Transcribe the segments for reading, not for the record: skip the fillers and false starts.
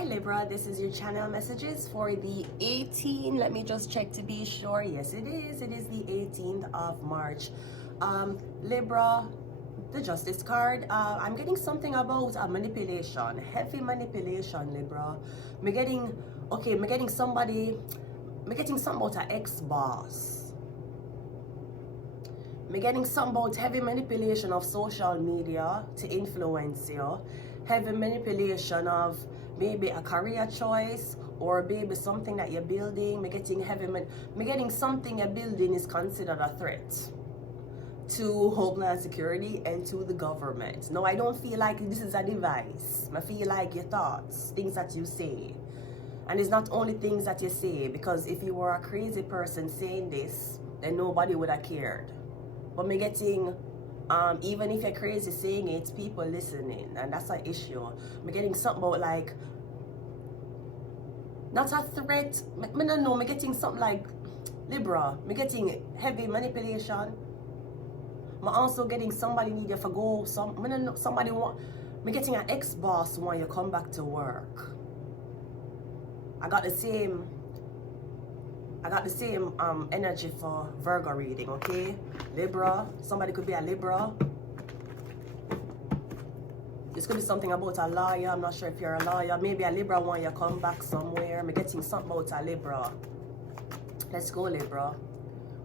Hi Libra, this is your channel messages for the 18th. Let me just check to be sure. Yes, it is the 18th of March. Libra, the Justice card. I'm getting something about manipulation, heavy manipulation, Libra. I'm getting something about an ex-boss. I'm getting something about heavy manipulation of social media to influence you. Heavy manipulation of maybe a career choice or maybe something that you're building. I'm getting something you're building is considered a threat to Homeland Security and to the government. No, I don't feel like this is a device. I feel like your thoughts, things that you say. And it's not only things that you say, because if you were a crazy person saying this, then nobody would have cared. But me getting, even if you're crazy saying it, it's people listening, and that's an issue. Me getting something about like, not a threat. Me don't know. Me getting something like Libra. Me getting heavy manipulation. Me also getting somebody need you for go. Me don't know. Somebody want. Me getting an ex-boss want you come back to work. I got the same energy for Virgo reading, okay? Libra, somebody could be a Libra. This could be something about a lawyer. I'm not sure if you're a lawyer. Maybe a Libra want you come back somewhere. I'm getting something about a Libra. Let's go, Libra.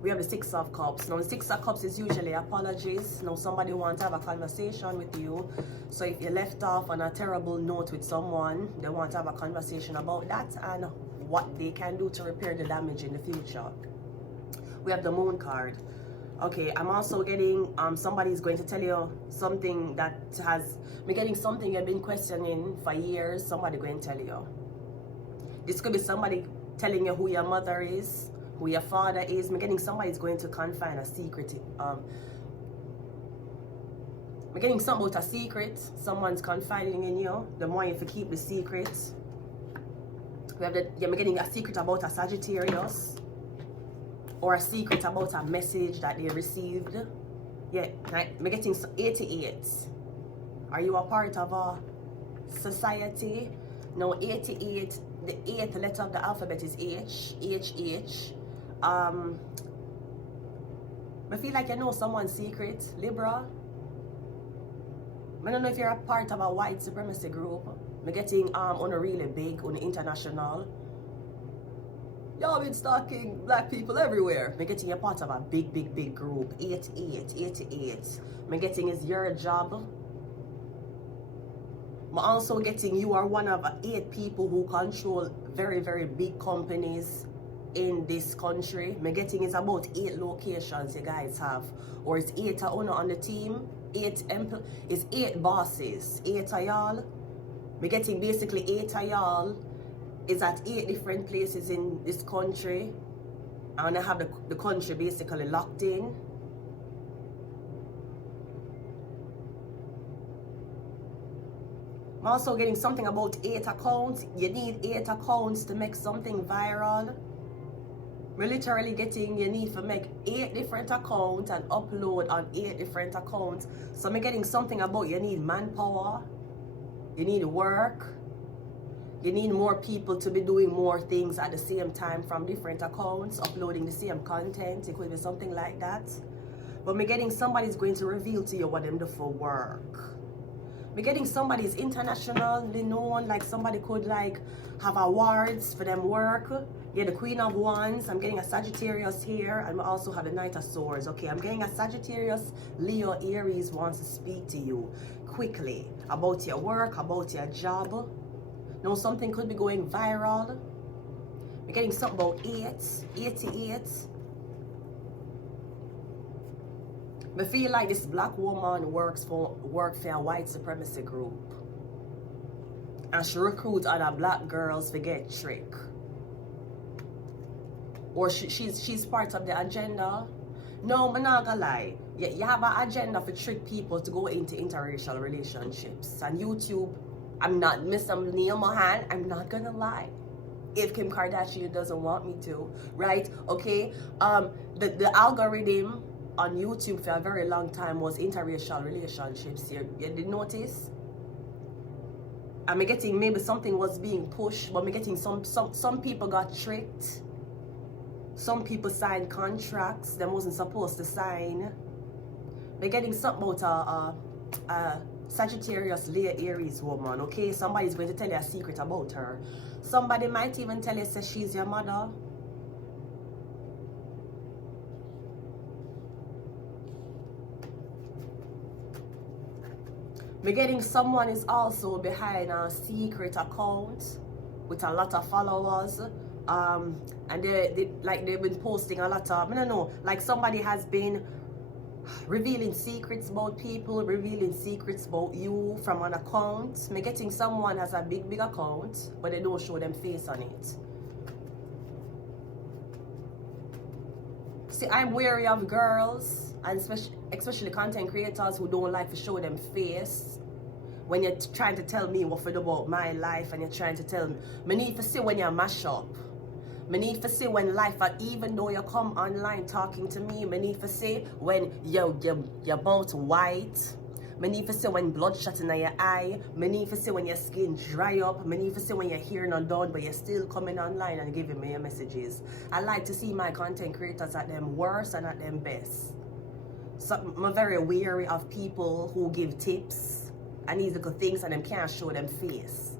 We have the Six of Cups. Now, the Six of Cups is usually apologies. Now, somebody wants to have a conversation with you. So, if you left off on a terrible note with someone, they want to have a conversation about that and what they can do to repair the damage in the future. We have the Moon card. Okay, I'm also getting somebody's going to tell you something that I'm getting something you've been questioning for years. Somebody going to tell you. This could be somebody telling you who your mother is, who your father is. I'm getting somebody's going to confine a secret. I'm getting something about a secret. Someone's confiding in you. The more you keep the secret. I'm getting a secret about a Sagittarius, or a secret about a message that they received. Yeah, I'm getting 88. Are you a part of a society? No, 88. The 8th letter of the alphabet is H. I feel like you know someone's secret, Libra. I don't know if you're a part of a white supremacy group. I'm getting on a really big, on the international. Y'all been stalking black people everywhere. I'm getting a part of a big group. 88. I'm getting is your job. I'm also getting you are one of 8 people who control very big companies in this country. I'm getting is about 8 locations you guys have. Or it's 8 owner on the team. 8 it's 8 bosses. 8 of y'all. I'm getting basically 8 of y'all is at 8 different places in this country. And I have the country basically locked in. I'm also getting something about 8 accounts. You need 8 accounts to make something viral. We're literally getting, you need to make 8 different accounts and upload on 8 different accounts. So I'm getting something about you need manpower. You need work. You need more people to be doing more things at the same time from different accounts, uploading the same content. It could be something like that. But I'm getting somebody's going to reveal to you what them do for work. I'm getting somebody's internationally known, like somebody could like have awards for them work. Yeah, the Queen of Wands. I'm getting a Sagittarius here, and we also have the Knight of Swords. Okay, I'm getting a Sagittarius, Leo, Aries wants to speak to you quickly about your work, about your job. Now something could be going viral. We're getting something about 88. I feel like this black woman works for a white supremacy group. And she recruits other black girls to get tricked. Or she's part of the agenda. No, I'm not gonna lie. You have an agenda for trick people to go into interracial relationships. And YouTube, I'm not Miss Neil Mohan, I'm not gonna lie. If Kim Kardashian doesn't want me to, right? Okay. The algorithm on YouTube for a very long time was interracial relationships. You did notice? I'm getting maybe something was being pushed, but I'm getting some people got tricked. Some people signed contracts they wasn't supposed to sign. We're getting something about a Sagittarius, Leo, Aries woman, okay? Somebody's going to tell you a secret about her. Somebody might even tell you, say she's your mother. We're getting someone is also behind a secret account with a lot of followers. And they've been posting a lot of, I don't know, like somebody has been revealing secrets about people, revealing secrets about you from an account. Me getting someone has a big account, but they don't show them face on it. See, I'm wary of girls, and especially content creators who don't like to show them face. When you're trying to tell me what about my life, and you're trying to tell me need to see when you mash up. Me need to see when life, even though you come online talking to me, me need to see when your mouth white. Me need to see when bloodshot in your eye. Me need to see when your skin dry up. Me need to see when you're hearing not done, but you're still coming online and giving me your messages. I like to see my content creators at them worst and at them best. So I'm very wary of people who give tips and these little things and them can't show them face.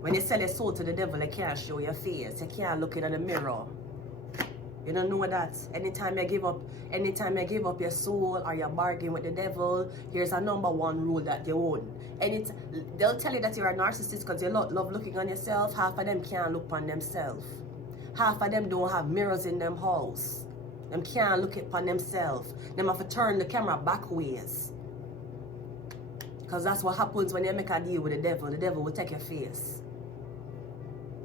When you sell your soul to the devil, you can't show your face. You can't look in the mirror. You don't know that. Anytime you give up your soul or you bargain with the devil, here's a #1 rule that you own. And they'll tell you that you're a narcissist because you love looking on yourself. Half of them can't look on themselves. Half of them don't have mirrors in them house. Them can't look upon themselves. Them have to turn the camera back ways. Because that's what happens when you make a deal with the devil. The devil will take your face.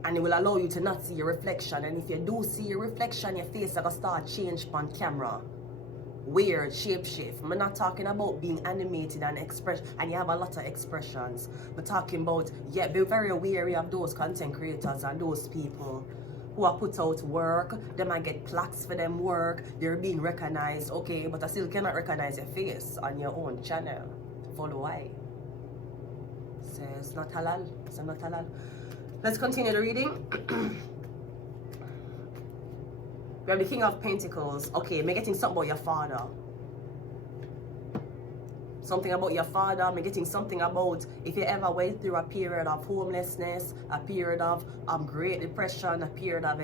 And it will allow you to not see your reflection. And if you do see your reflection, your face is going to start change on camera. Weird, shape-shift. I'm not talking about being animated and express, and you have a lot of expressions. I'm talking about, yeah, be very wary of those content creators and those people who are put out work. They might get plaques for them work. They're being recognized, okay, but I still cannot recognize your face on your own channel. Follow why? So it's not halal. It's not halal. Let's continue the reading. We have the King of Pentacles. Okay, I'm getting something about your father. Something about your father. I'm getting something about if you ever went through a period of homelessness, a period of Great Depression, a period of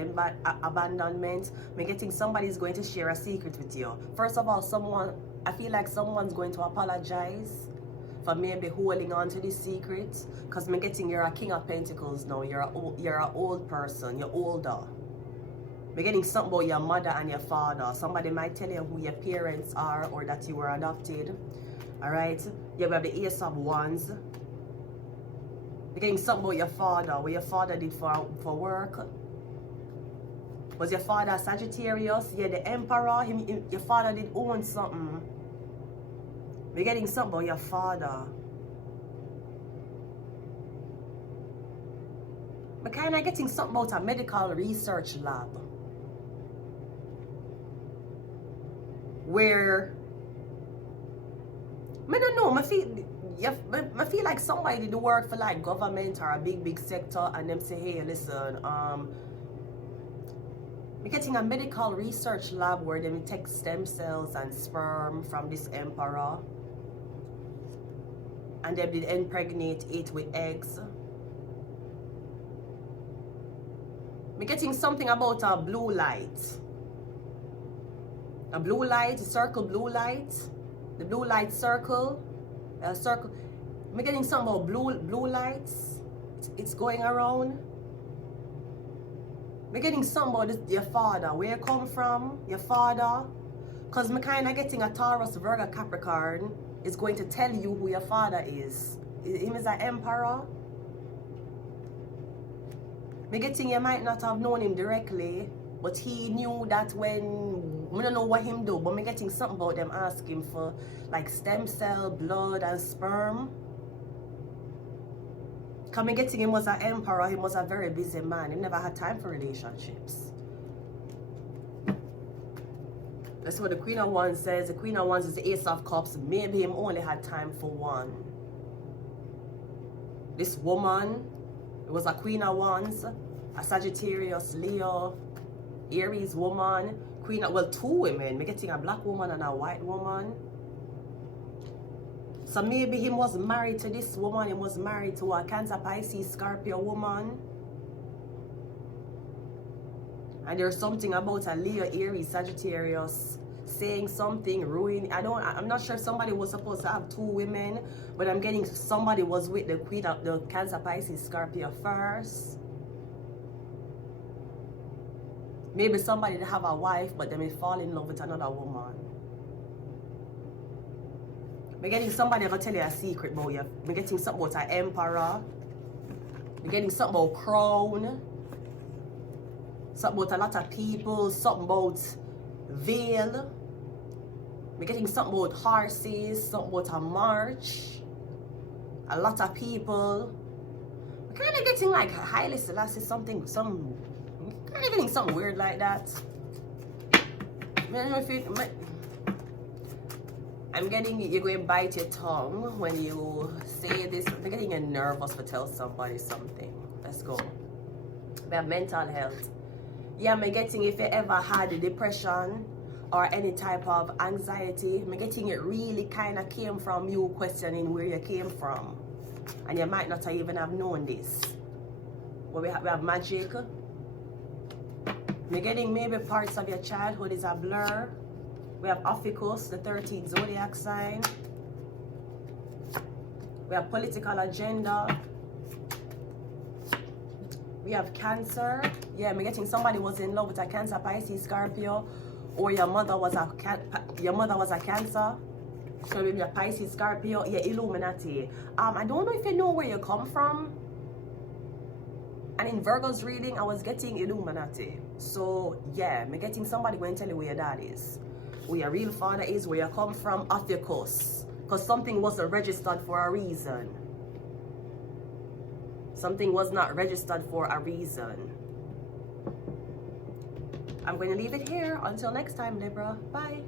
abandonment. I'm getting somebody's going to share a secret with you. First of all, I feel like someone's going to apologize for maybe holding on to this secret, because I'm getting you're a King of Pentacles now. You're an old person. You're older. I'm getting something about your mother and your father. Somebody might tell you who your parents are or that you were adopted. All right. You have the Ace of Wands. I'm getting something about your father. What your father did for work. Was your father Sagittarius? Yeah, the Emperor. Your father did own something. We're getting something about your father. We're kind of getting something about a medical research lab. Where, I don't know, I feel like somebody did the work for like government or a big sector and them say, hey, listen, we're getting a medical research lab where they take stem cells and sperm from this emperor. And they did impregnate it with eggs. We're getting something about a blue light. A blue light, a circle blue light. The blue light circle. A circle. We're getting something about blue lights. It's going around. We're getting something about your father. Where you come from, your father. Because we're kind of getting a Taurus, Virgo, Capricorn is going to tell you who your father is. Him is an emperor. Me getting you might not have known him directly, but he knew that when, I don't know what him do, but me getting something about them asking for like stem cell, blood and sperm. Because me getting him was an emperor, he was a very busy man. He never had time for relationships. That's what the Queen of Wands says. The Queen of Wands is the Ace of Cups. Maybe him only had time for one. This woman, it was a Queen of Wands, a Sagittarius, Leo, Aries woman, Queen of, well, 2 women. We're getting a black woman and a white woman. So maybe he was married to this woman, he was married to a Cancer, Pisces, Scorpio woman. And there's something about a Leo, Aries, Sagittarius saying something, ruin. I'm not sure somebody was supposed to have 2 women, but I'm getting somebody was with the Queen of the Cancer, Pisces, Scorpio first. Maybe somebody that have a wife, but they may fall in love with another woman. I'm getting somebody gonna tell you a secret about you. I'm getting something about an emperor. I'm getting something about crown. Something about a lot of people. Something about veil. I'm getting something about horses. Something about a march. A lot of people. I'm kind of getting like highly Selassie something. I'm kind of getting something weird like that. I don't know if you. I'm getting you're going to bite your tongue when you say this. I'm getting you nervous to tell somebody something. Let's go. We have mental health. Yeah, I'm getting if you ever had depression or any type of anxiety, I'm getting it really kind of came from you questioning where you came from. And you might not even have known this. Well, we have magic. I'm getting maybe parts of your childhood is a blur. We have Ophiuchus, the 13th zodiac sign. We have political agenda. We have Cancer. Yeah, I'm getting somebody was in love with a Cancer, Pisces, Scorpio, or your mother was a Cancer. So maybe a Pisces, Scorpio. Yeah, Illuminati. I don't know if you know where you come from. And in Virgo's reading, I was getting Illuminati. So yeah, I'm getting somebody going to tell you where your dad is, where your real father is, where you come from, Ophiuchus. Because something wasn't registered for a reason. Something was not registered for a reason. I'm going to leave it here. Until next time, Libra. Bye.